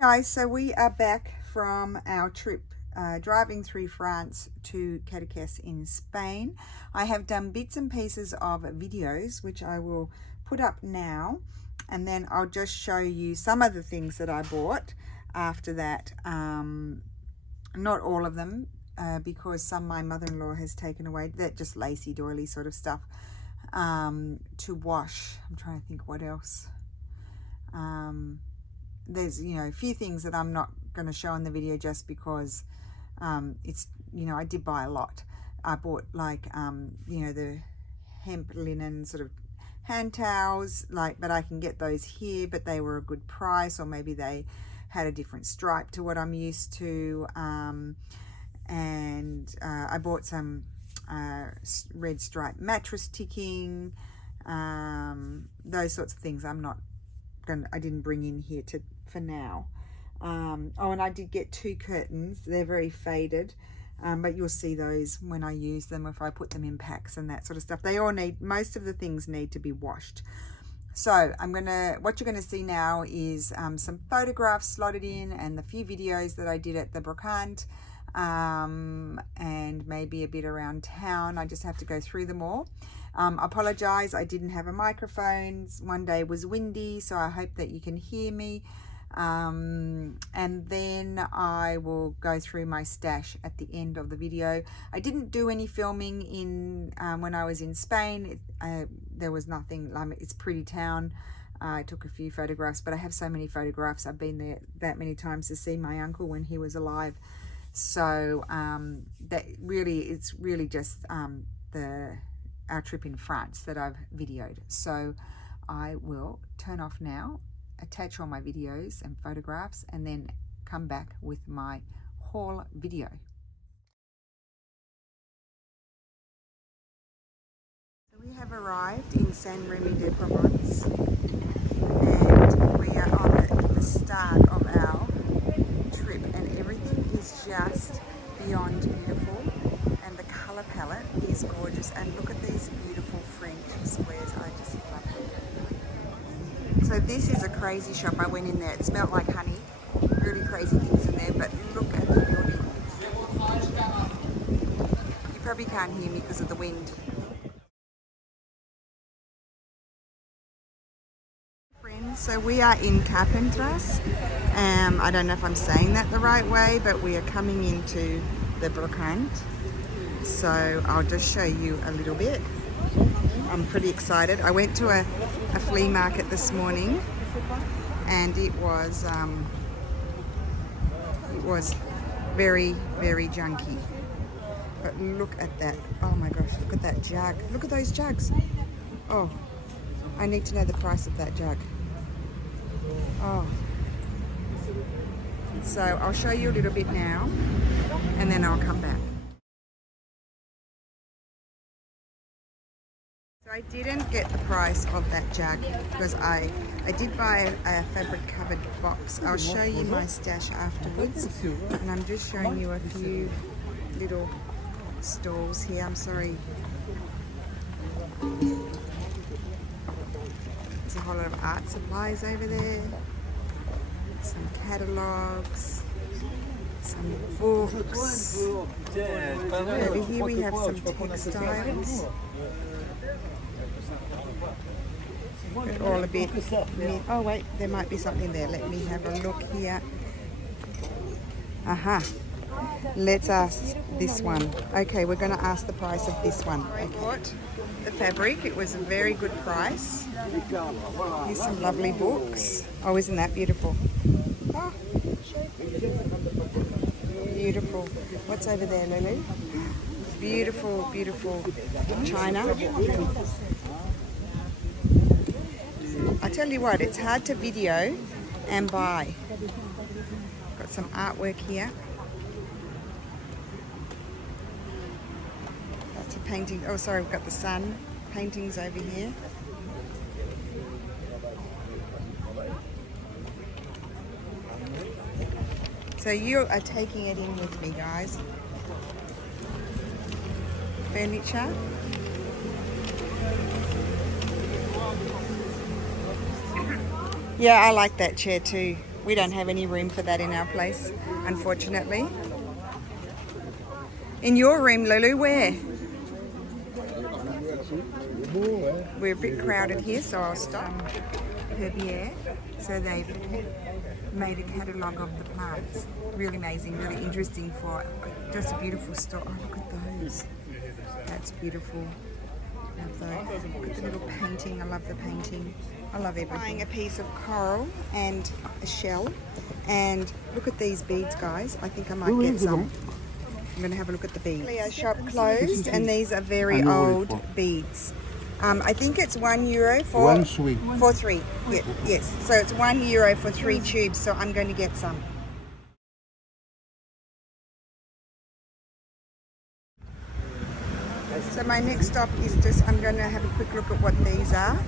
Guys, so we are back from our trip driving through France to Cadaqués in Spain. I have done bits and pieces of videos which I will put up now, and then I'll just show you some of the things that I bought after that. Not all of them because some my mother-in-law has taken away. That just lacy doily sort of stuff to wash. I'm trying to think what else. There's, you know, a few things that I'm not going to show in the video just because it's, you know, I did buy a lot. I bought like, you know, the hemp linen sort of hand towels, like, but I can get those here, but they were a good price, or maybe they had a different stripe to what I'm used to. And I bought some red stripe mattress ticking, those sorts of things. I didn't bring in here for now. Oh, and I did get 2 curtains. They're very faded, but you'll see those when I use them, if I put them in packs and that sort of stuff. They all need, most of the things need to be washed. So what you're gonna see now is some photographs slotted in and the few videos that I did at the brocante, and maybe a bit around town. I just have to go through them all. Apologize, I didn't have a microphone. One day was windy, so I hope that you can hear me. And then I will go through my stash at the end of the video. I didn't do any filming in when I was in Spain. There was nothing. It's a pretty town. I took a few photographs, but I have so many photographs. I've been there that many times to see my uncle when he was alive. So it's really just our trip in France that I've videoed. So I will turn off now, attach all my videos and photographs, and then come back with my haul video. So we have arrived in Saint-Rémy-de-Provence, and we are on the start of our trip, and everything is just beyond beautiful, and the color palette is gorgeous. And look at these beautiful French squares. I just love them. So this is a crazy shop. I went in there, it smelled like honey. Really crazy things in there, but look at the buildings. You probably can't hear me because of the wind. Friends, so we are in Carpentras. I don't know if I'm saying that the right way, but we are coming into the brocante. So I'll just show you a little bit. I'm pretty excited. I went to a flea market this morning, and it was very, very junky. But look at that. Oh my gosh, look at that jug. Look at those jugs. Oh, I need to know the price of that jug. Oh. So I'll show you a little bit now, and then I'll come back. So I didn't get the price of that jug because I did buy a fabric covered box. I'll show you my stash afterwards, and I'm just showing you a few little stalls here. I'm sorry. There's a whole lot of art supplies over there. Some catalogues, some books. Over here we have some textiles. But all a bit. Oh wait, there might be something there. Let me have a look here. Aha. Let's ask this one. Okay, we're going to ask the price of this one. I bought the fabric. It was a very good price. Here's some lovely books. Oh, isn't that beautiful? Oh. Beautiful. What's over there, Lulu? Beautiful, beautiful china. I tell you what, it's hard to video and buy. Got some artwork here. Lots of painting. Oh, sorry, we've got the sun paintings over here. So you are taking it in with me, guys. Furniture. Yeah, I like that chair too. We don't have any room for that in our place, unfortunately. In your room, Lulu, where? We're a bit crowded here, so I'll stop. Herbier. So they've made a catalogue of the plants. Really amazing, really interesting for just a beautiful store. Oh, look at those. That's beautiful. Look at the little painting. I love the painting. I love everything. Buying a piece of coral and a shell. And look at these beads, guys. I think I might get some. I'm going to have a look at the beads. Our shop closed, and these are very old beads. I think it's €1 for 3. Yeah, yes, so it's €1 for 3 tubes. So I'm going to get some. So my next stop is I'm going to have a quick look at what these are.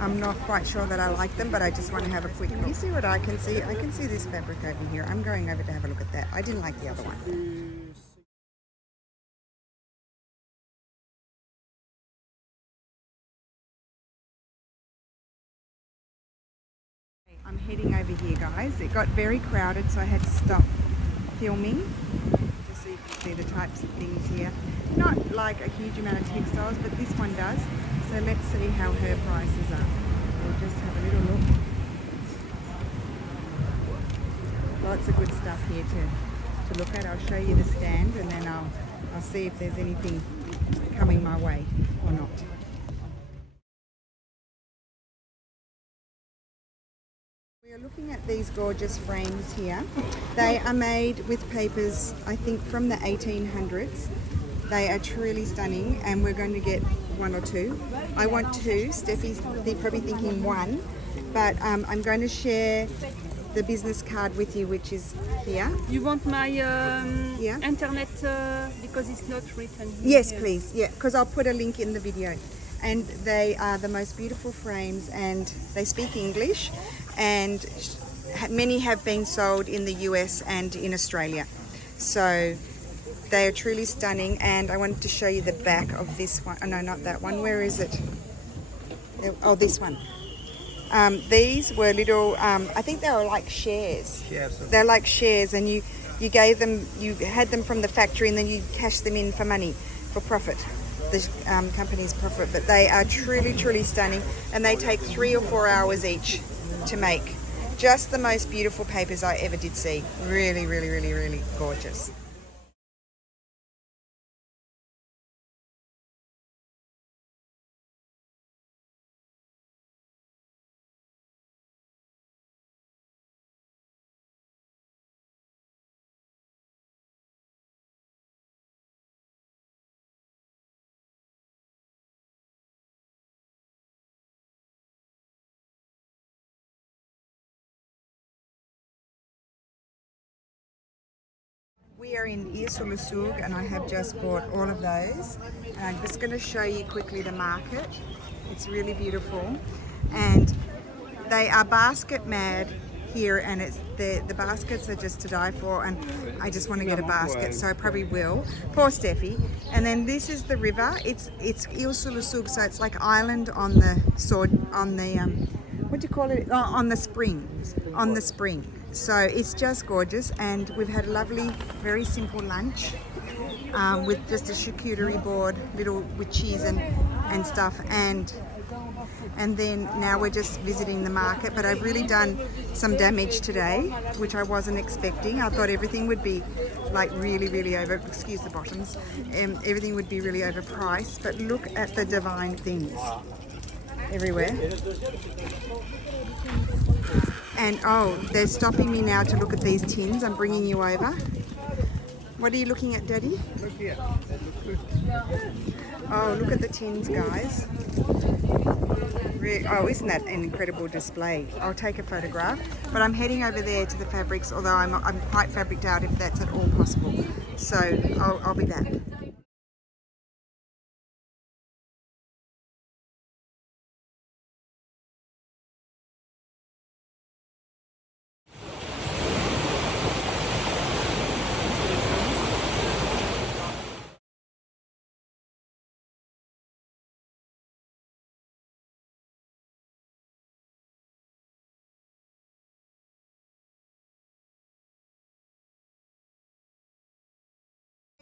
I'm not quite sure that I like them, but I just want to have a quick look. You see what I can see? I can see this fabric over here. I'm going over to have a look at that. I didn't like the other one. I'm heading over here, guys. It got very crowded, so I had to stop filming just so you can see the types of things here. Not like a huge amount of textiles, but this one does. So let's see how her prices are. We'll just have a little look. Lots of good stuff here to look at. I'll show you the stand, and then I'll see if there's anything coming my way or not. We are looking at these gorgeous frames here. They are made with papers, I think, from the 1800s. They are truly stunning, and we're going to get 1 or 2. I want 2. Steffi's probably thinking 1, but I'm going to share the business card with you, which is here. You want my internet because it's not written here? Yes, please. Yeah, because I'll put a link in the video. And they are the most beautiful frames, and they speak English, and many have been sold in the US and in Australia. So they are truly stunning, and I wanted to show you the back of this one. Oh, no, not that one. Where is it? Oh, this one. These were little, I think they were like shares. They're like shares, and you had them from the factory, and then you cash them in for money, for profit. The company's profit, but they are truly, truly stunning, and they take 3 or 4 hours each to make. Just the most beautiful papers I ever did see. Really, really, really, really gorgeous. We are in Iersulussug, and I have just bought all of those, and I'm just going to show you quickly the market. It's really beautiful, and they are basket mad here, and it's the baskets are just to die for, and I just want to get a basket, so I probably will. Poor Steffi. And then this is the river. It's Iersulussug, so it's like island on the sword, on the what do you call it? Oh, on the spring. On the spring. So it's just gorgeous, and we've had a lovely, very simple lunch with just a charcuterie board, little with cheese and stuff, and then now we're just visiting the market. But I've really done some damage today, which I wasn't expecting. I thought everything would be like really, really over, excuse the bottoms, everything would be really overpriced, but look at the divine things everywhere. And oh, they're stopping me now to look at these tins. I'm bringing you over. What are you looking at, Daddy? Look here. Oh, look at the tins, guys. Oh, isn't that an incredible display? I'll take a photograph. But I'm heading over there to the fabrics, although I'm quite fabricked out if that's at all possible. So I'll be back.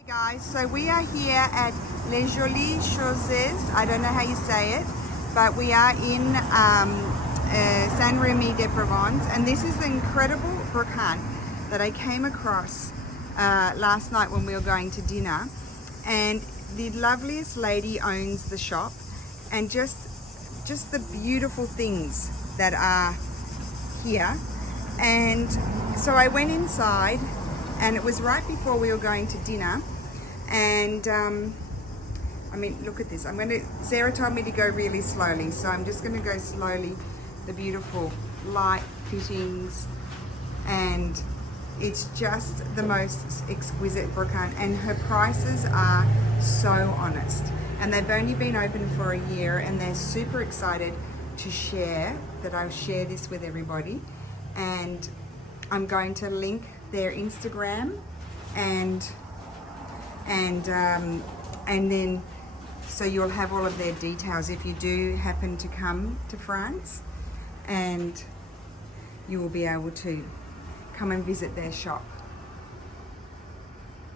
Guys, so we are here at Les Jolies Choses. I don't know how you say it, but we are in Saint-Rémy-de-Provence, and this is the incredible brocante that I came across last night when we were going to dinner. And the loveliest lady owns the shop, and just the beautiful things that are here. And so I went inside, and it was right before we were going to dinner. And I mean, look at this. Sarah told me to go really slowly, so I'm just gonna go slowly. The beautiful light fittings, and it's just the most exquisite brocante, and her prices are so honest. And they've only been open for a year, and they're super excited to share that I'll share this with everybody. And I'm going to link their Instagram and then so you'll have all of their details if you do happen to come to France, and you will be able to come and visit their shop.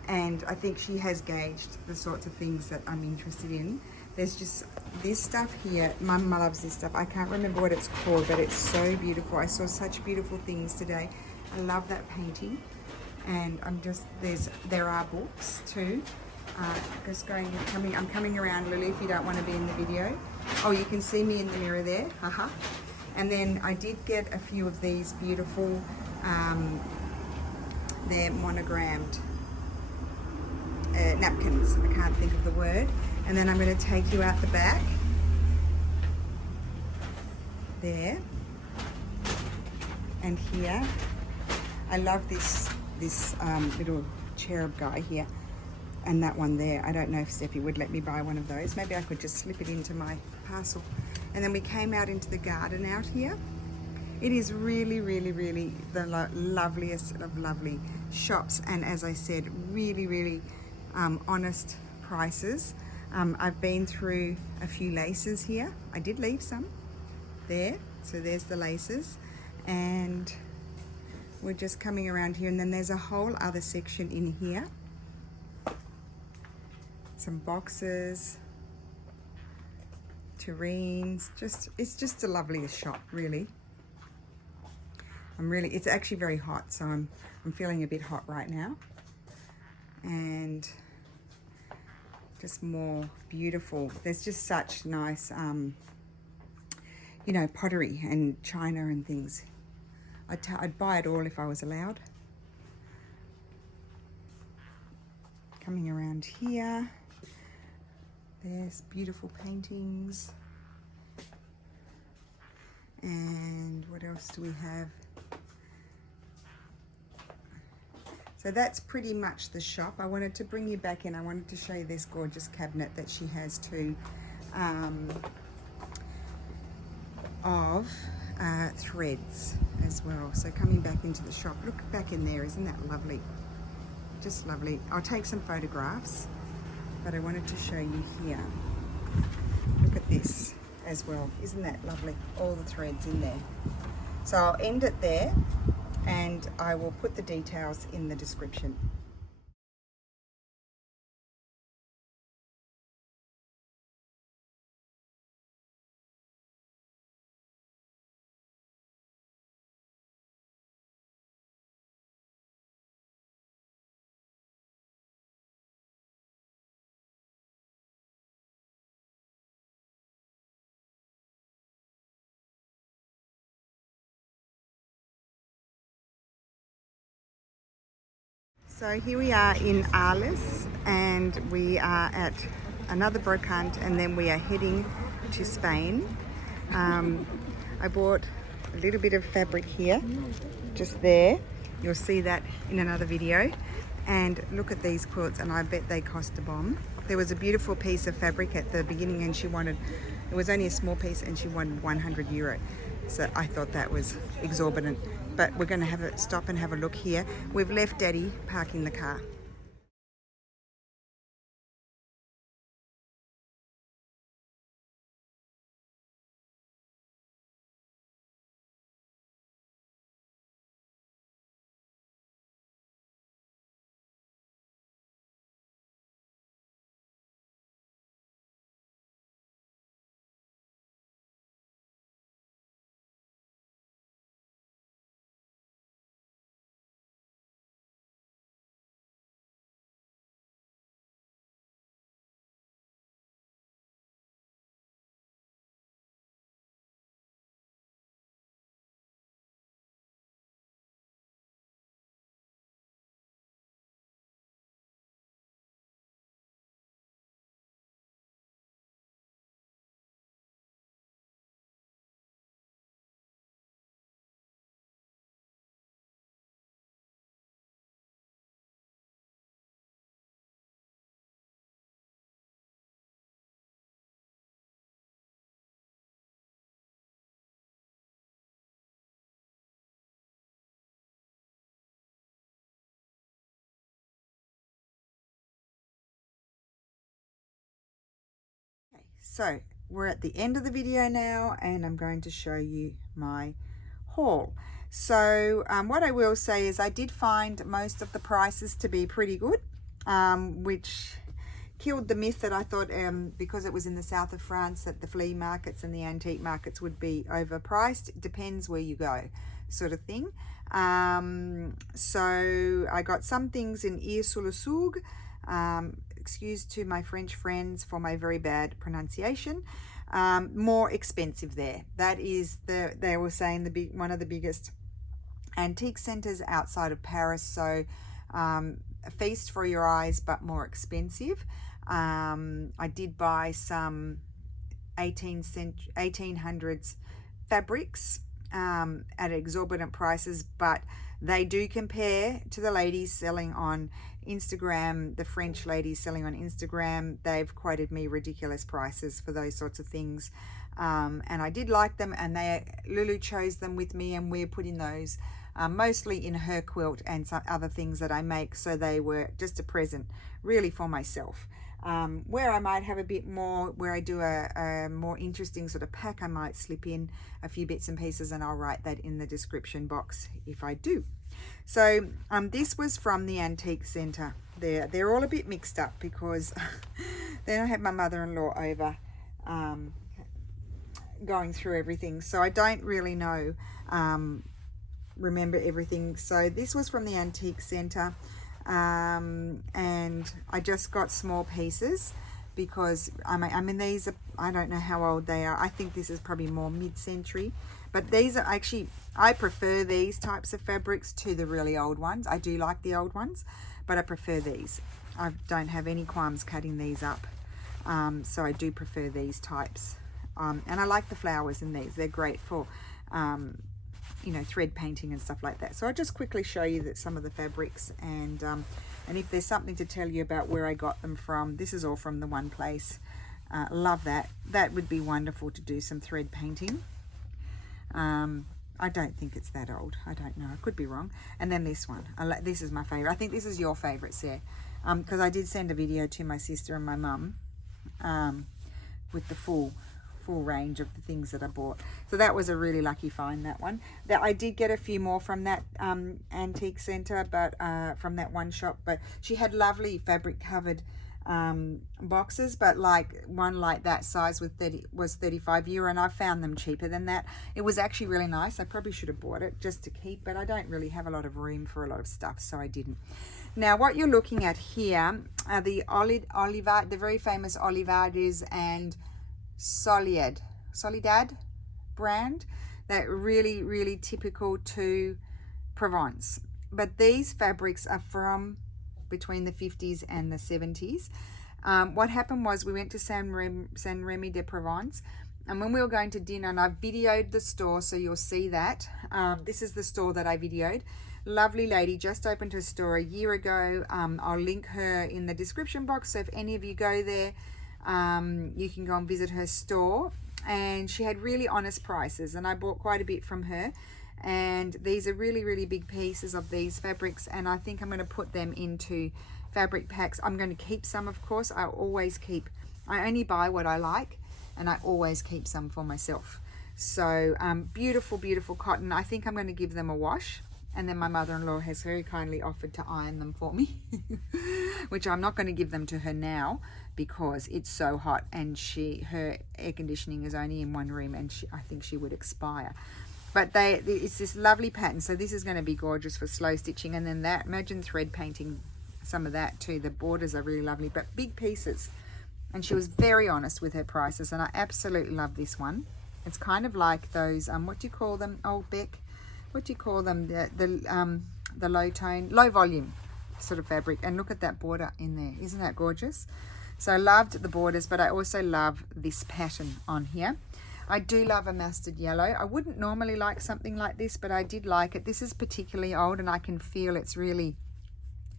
And I think she has gauged the sorts of things that I'm interested in. There's just this stuff here. Mum loves this stuff. I can't remember what it's called, but it's so beautiful. I saw such beautiful things today. I love that painting. And there are books too. I'm coming around, Lily, if you don't want to be in the video. Oh, you can see me in the mirror there, haha. And then I did get a few of these beautiful, they're monogrammed napkins. I can't think of the word. And then I'm going to take you out the back. There. And here. I love this little cherub guy here, and that one there. I don't know if Steffi would let me buy one of those. Maybe I could just slip it into my parcel. And then we came out into the garden out here. It is really, really, really the loveliest of lovely shops, and as I said, really, really honest prices. I've been through a few laces here. I did leave some there, so there's the laces, and we're just coming around here, and then there's a whole other section in here. Some boxes, tureens, it's just the loveliest shop, really. It's actually very hot, so I'm feeling a bit hot right now. And just more beautiful. There's just such nice, you know, pottery and china and things. I'd buy it all if I was allowed. Coming around here, there's beautiful paintings. And what else do we have? So that's pretty much the shop. I wanted to bring you back in. I wanted to show you this gorgeous cabinet that she has too, of threads as well. So coming back into the shop, look back in there, isn't that lovely? Just lovely. I'll take some photographs, but I wanted to show you here. Look at this as well. Isn't that lovely? All the threads in there. So I'll end it there, and I will put the details in the description. So here we are in Arles, and we are at another brocante, and then we are heading to Spain. I bought a little bit of fabric here, just there. You'll see that in another video. And look at these quilts, and I bet they cost a bomb. There was a beautiful piece of fabric at the beginning, and it was only a small piece, and she wanted 100 euro. So I thought that was exorbitant, but we're going to stop and have a look here. We've left Daddy parking the car. So we're at the end of the video now, and I'm going to show you my haul. So what I will say is I did find most of the prices to be pretty good, which killed the myth that I thought because it was in the south of France that the flea markets and the antique markets would be overpriced. It depends where you go, sort of thing. So I got some things in Ir-sur-le-Soug, excuse to my French friends for my very bad pronunciation. More expensive there. That is they were saying one of the biggest antique centers outside of Paris. So a feast for your eyes, but more expensive. I did buy some 1800s fabrics at exorbitant prices, but they do compare to the ladies selling on Instagram, the French ladies selling on Instagram. They've quoted me ridiculous prices for those sorts of things, and I did like them, and Lulu chose them with me, and we're putting those mostly in her quilt and some other things that I make, so they were just a present really for myself. Where I might have a bit more, where I do a more interesting sort of pack, I might slip in a few bits and pieces, and I'll write that in the description box if I do. So this was from the antique centre. They're all a bit mixed up because then I had my mother-in-law over going through everything, so I don't really know remember everything. So this was from the antique centre, and I just got small pieces because I mean these are, I don't know how old they are. I think this is probably more mid-century, but these are actually, I prefer these types of fabrics to the really old ones. I do like the old ones, but I prefer these. I don't have any qualms cutting these up, so I do prefer these types, and I like the flowers in these. They're great for you know, thread painting and stuff like that. So I'll just quickly show you that some of the fabrics, and if there's something to tell you about where I got them from, this is all from the one place. Love that. That would be wonderful to do some thread painting. I don't think it's that old. I don't know. I could be wrong. And then this one. This is my favorite. I think this is your favorite, Sarah, because I did send a video to my sister and my mum with the full range of the things that I bought. So that was a really lucky find, that one. That I did get a few more from that antique centre, but from that one shop. But she had lovely fabric covered boxes, but like one like that size was €35, and I found them cheaper than that. It was actually really nice. I probably should have bought it just to keep, but I don't really have a lot of room for a lot of stuff, so I didn't. Now what you're looking at here are the the very famous Olivardis and Soledad brand. That really, really typical to Provence. But these fabrics are from between the 50s and the 70s. What happened was we went to Saint-Remy de Provence, and when we were going to dinner, and I videoed the store, so you'll see that. This is the store that I videoed. Lovely lady, just opened her store a year ago. I'll link her in the description box, so if any of you go there, you can go and visit her store. And she had really honest prices, and I bought quite a bit from her. And these are really, really big pieces of these fabrics, and I think I'm going to put them into fabric packs. I'm going to keep some, of course. I only buy what I like, and I always keep some for myself. So beautiful, beautiful cotton. I think I'm going to give them a wash, and then my mother-in-law has very kindly offered to iron them for me, which I'm not going to give them to her now because it's so hot, and her air conditioning is only in one room, and I think she would expire. But it's this lovely pattern, so this is going to be gorgeous for slow stitching. And then that, imagine thread painting some of that too. The borders are really lovely, but big pieces. And she was very honest with her prices, and I absolutely love this one. It's kind of like those what do you call them, old Beck? What do you call them? The low tone, low volume sort of fabric. And look at that border in there. Isn't that gorgeous? So I loved the borders, but I also love this pattern on here. I do love a mustard yellow. I wouldn't normally like something like this, but I did like it. This is particularly old, and I can feel it's really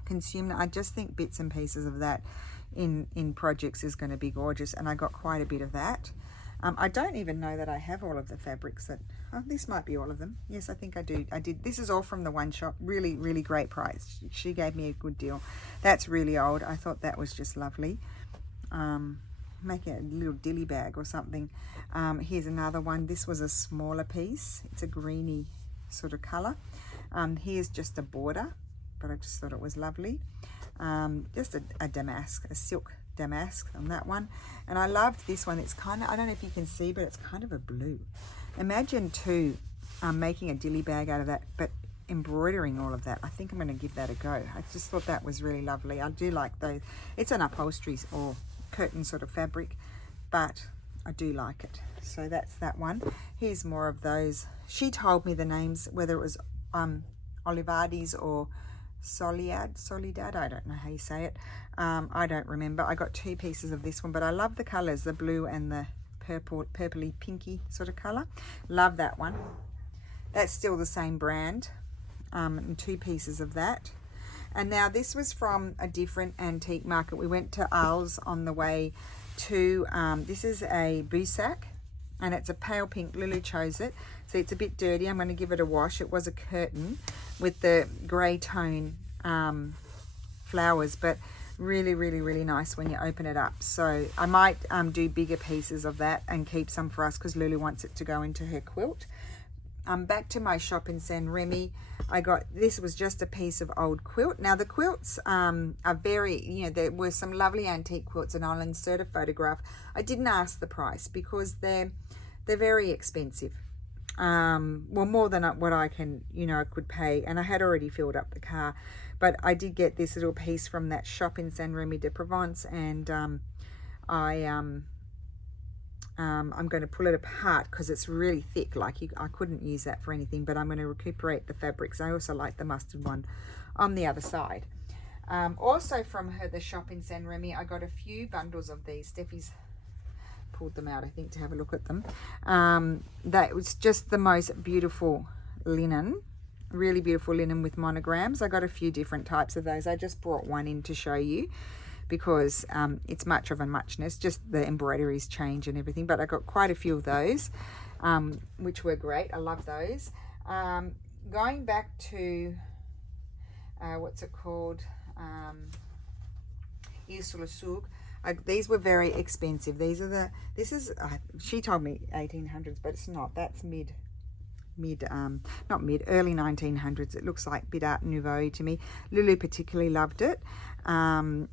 consumed. I just think bits and pieces of that in projects is going to be gorgeous, and I got quite a bit of that. I don't even know that I have all of the fabrics that, this might be all of them. Yes, I think I do. I did. This is all from the one shop. Really, really great price. She gave me a good deal. That's really old. I thought that was just lovely. making a little dilly bag or something. Here's another one. This was a smaller piece. It's a greeny sort of color. Here's just a border, but I just thought it was lovely. Just a damask, a silk damask on that one. And I loved this one. It's kind of, I don't know if you can see, but it's kind of a blue. Imagine too making a dilly bag out of that, but embroidering all of that. I think I'm going to give that a go. I just thought that was really lovely. I do like those. It's an upholstery or curtain sort of fabric, but I do like it. So that's that one. Here's more of those. She told me the names, whether it was Olivades or Solidad, I don't know how you say it. I don't remember. I got 2 pieces of this one, but I love the colors, the blue and the purpley pinky sort of color. Love that one. That's still the same brand. And 2 pieces of that. And now this was from a different antique market. We went to Arles on the way to, this is a Boussac, and it's a pale pink. Lulu chose it. So it's a bit dirty. I'm going to give it a wash. It was a curtain with the grey tone flowers, but really, really, really nice when you open it up. So I might do bigger pieces of that and keep some for us because Lulu wants it to go into her quilt. Back to my shop in San Remi. I got, this was just a piece of old quilt. Now the quilts are very, you know, there were some lovely antique quilts, and I'll insert a photograph. I didn't ask the price because they're very expensive. Well, more than what I can, you know, I could pay, and I had already filled up the car. But I did get this little piece from that shop in San Remi de Provence, and I'm going to pull it apart because it's really thick. Like I couldn't use that for anything, but I'm going to recuperate the fabrics. I also like the mustard one on the other side. Also from the shop in San Remi, I got a few bundles of these. Steffi's pulled them out, I think, to have a look at them. That was just the most beautiful linen, really beautiful linen with monograms. I got a few different types of those. I just brought one in to show you because it's much of a muchness, just the embroideries change and everything, but I got quite a few of those, which were great. I love those. Going back to what's it called, Ile sur le Souk. These were very expensive. These are this is she told me 1800s, but it's not. That's early 1900s. It looks like a bit Art Nouveau to me. Lulu particularly loved it, and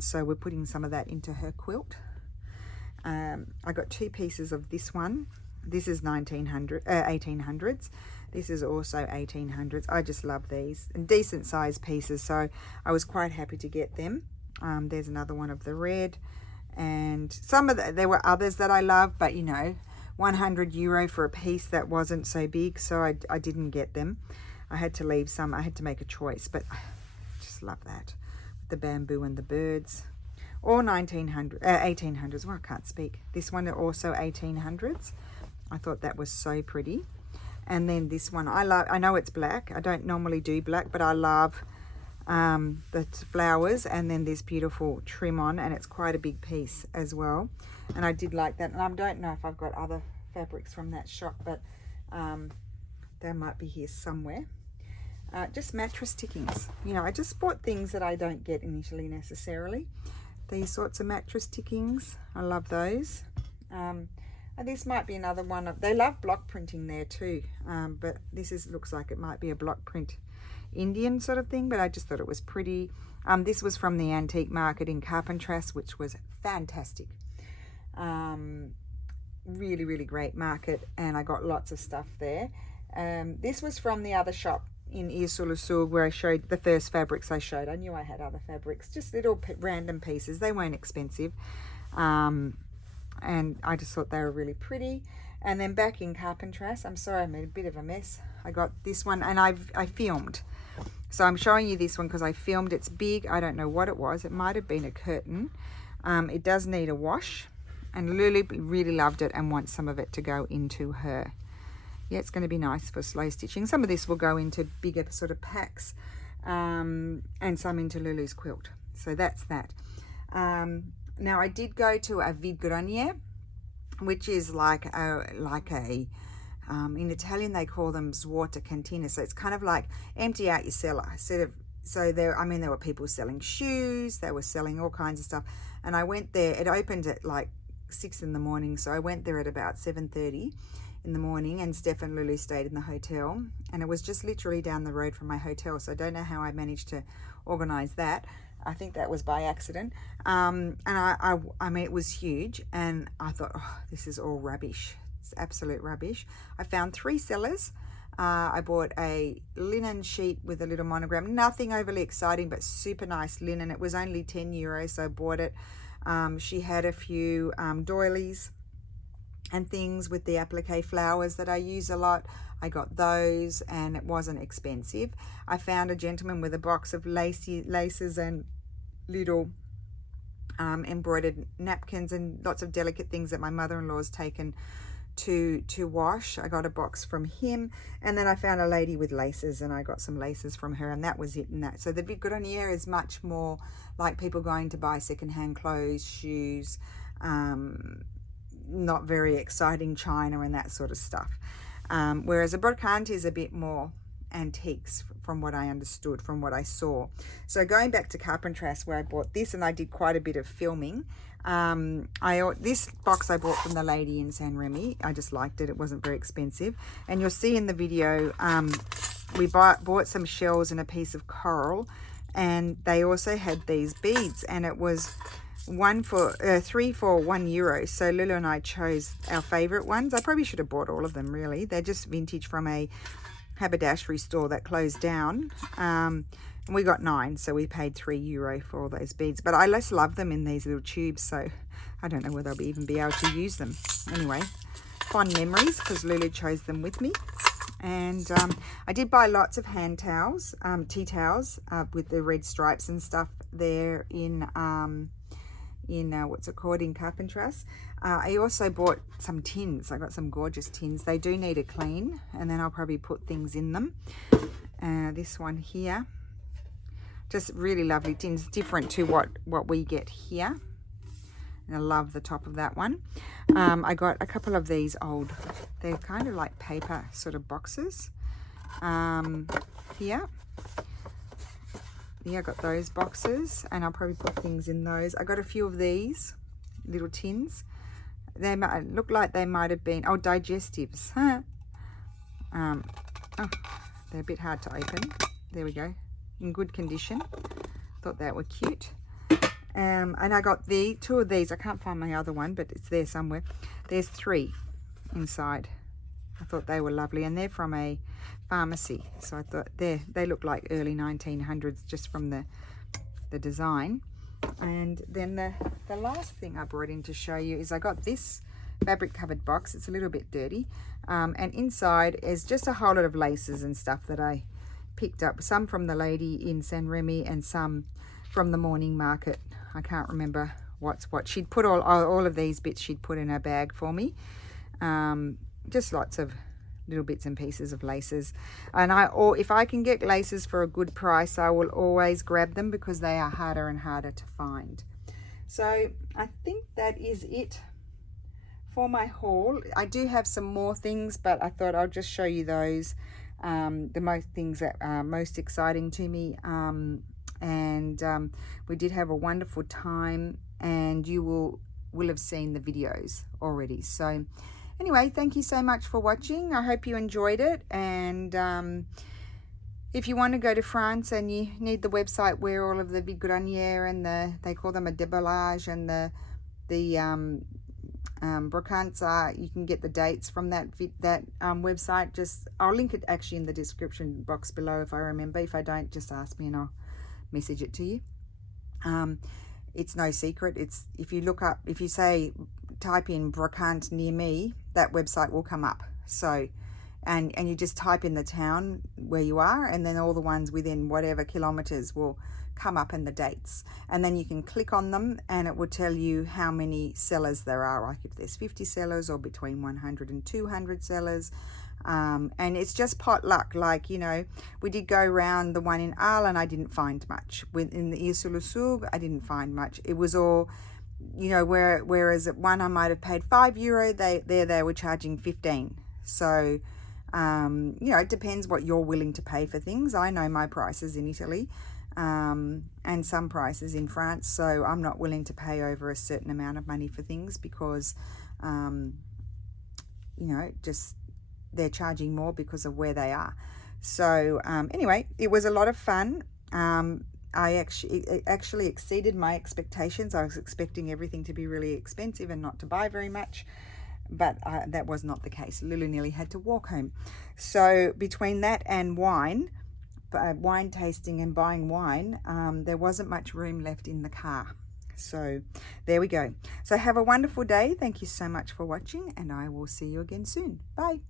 so we're putting some of that into her quilt. I got 2 pieces of this one. This is 1800s. This is also 1800s. I just love these, and decent size pieces, so I was quite happy to get them. There's another one of the red, and some of there were others that I love, but you know, €100 for a piece that wasn't so big, so I didn't get them. I had to leave some. I had to make a choice, but I just love that, the bamboo and the birds. All 1800s. Well, I can't speak. This one also 1800s. I thought that was so pretty. And then this one I love. I know it's black. I don't normally do black, but I love the flowers, and then this beautiful trim on, and it's quite a big piece as well, and I did like that. And I don't know if I've got other fabrics from that shop, but they might be here somewhere. Just mattress tickings, you know, I just bought things that I don't get in Italy necessarily. These sorts of mattress tickings, I love those. And this might be another one of, they love block printing there too, but this looks like it might be a block print Indian sort of thing, but I just thought it was pretty. This was from the antique market in Carpentras, which was fantastic. Really, really great market, and I got lots of stuff there. This was from the other shop in Ile sur le Souk where I showed the first fabrics I showed. I knew I had other fabrics, just little random pieces. They weren't expensive, and I just thought they were really pretty. And then back in Carpentras, I'm sorry I made a bit of a mess. I got this one, and I filmed. So I'm showing you this one because I filmed. It's big. I don't know what it was. It might have been a curtain. It does need a wash, and Lulu really loved it and wants some of it to go into her. Yeah, it's going to be nice for slow stitching. Some of this will go into bigger sort of packs, and some into Lulu's quilt. So that's that. Now I did go to a vide-grenier, which is like a in Italian they call them svuota cantina. So it's kind of like empty out your cellar. Instead of So there, I mean, there were people selling shoes, they were selling all kinds of stuff. And I went there, it opened at like 6 in the morning. So I went there at about 7:30 in the morning, and Steph and Lulu stayed in the hotel. And it was just literally down the road from my hotel. So I don't know how I managed to organize that. I think that was by accident. And I mean, it was huge. And I thought, oh, this is all rubbish. It's absolute rubbish. I found 3 sellers. I bought a linen sheet with a little monogram, nothing overly exciting, but super nice linen. It was only €10, so I bought it. She had a few doilies and things with the applique flowers that I use a lot. I got those, and it wasn't expensive. I found a gentleman with a box of laces and little embroidered napkins and lots of delicate things that my mother-in-law's taken to wash. I got a box from him, and then I found a lady with laces, and I got some laces from her, and that was it. And that, so the Big Grenier is much more like people going to buy secondhand clothes, shoes, not very exciting china and that sort of stuff. Whereas a brocante is a bit more antiques, from what I understood, from what I saw. So going back to Carpentras, where I bought this, and I did quite a bit of filming. This box I bought from the lady in San Remi. I just liked it. It wasn't very expensive. And you'll see in the video, we bought some shells and a piece of coral, and they also had these beads, and it was 3 for €1. So Lulu and I chose our favorite ones. I probably should have bought all of them, really. They're just vintage from a haberdashery store that closed down. And we got 9, so we paid €3 for all those beads. But I just love them in these little tubes, so I don't know whether I'll even be able to use them. Anyway, fond memories, because Lulu chose them with me. And I did buy lots of hand towels, tea towels, with the red stripes and stuff there in what's it called, in Carpentras. I also bought some tins. I got some gorgeous tins. They do need a clean, and then I'll probably put things in them. This one here, just really lovely tins, different to what we get here. And I love the top of that one. I got a couple of these old, they're kind of like paper sort of boxes. Here. Yeah, I got those boxes, and I'll probably put things in those. I got a few of these little tins. They might look like they might have been, digestives. Oh, they're a bit hard to open. There we go. In good condition. Thought they were cute. And I got 2 of these. I can't find my other one, but it's there somewhere. There's 3 inside. I thought they were lovely, and they're from a pharmacy. So I thought they look like early 1900s just from the design. And then the last thing I brought in to show you is I got this fabric covered box. It's a little bit dirty, and inside is just a whole lot of laces and stuff that I picked up, some from the lady in San Remi and some from the morning market. I can't remember what's what. She'd put all of these bits she'd put in her bag for me. Just lots of little bits and pieces of laces, and if I can get laces for a good price, I will always grab them, because they are harder and harder to find. So I think that is it for my haul. I do have some more things, but I thought I'll just show you those, the most things that are most exciting to me. We did have a wonderful time, and you will have seen the videos already. So anyway, thank you so much for watching. I hope you enjoyed it. And if you want to go to France and you need the website where all of the Big Grenier and they call them a déballage, and the brocantes are, you can get the dates from that website. I'll link it actually in the description box below if I remember. If I don't, just ask me and I'll message it to you. It's no secret. If you type in brocante near me, that website will come up. So and you just type in the town where you are, and then all the ones within whatever kilometers will come up, and the dates, and then you can click on them, and it will tell you how many sellers there are, like if there's 50 sellers or between 100 and 200 sellers. And it's just pot luck. Like, you know, we did go around the one in Arles and I didn't find much. In the Ile-sur-le-Sourg, I didn't find much. It was all, you know, whereas at one I might have paid €5, they were charging 15. So you know, it depends what you're willing to pay for things. I know my prices in Italy. and some prices in France. So I'm not willing to pay over a certain amount of money for things because, you know, just they're charging more because of where they are. So anyway, it was a lot of fun. It actually exceeded my expectations. I was expecting everything to be really expensive and not to buy very much, but that was not the case. Lulu nearly had to walk home. So between that and wine tasting and buying wine, there wasn't much room left in the car. So there we go. So have a wonderful day. Thank you so much for watching, and I will see you again soon. Bye.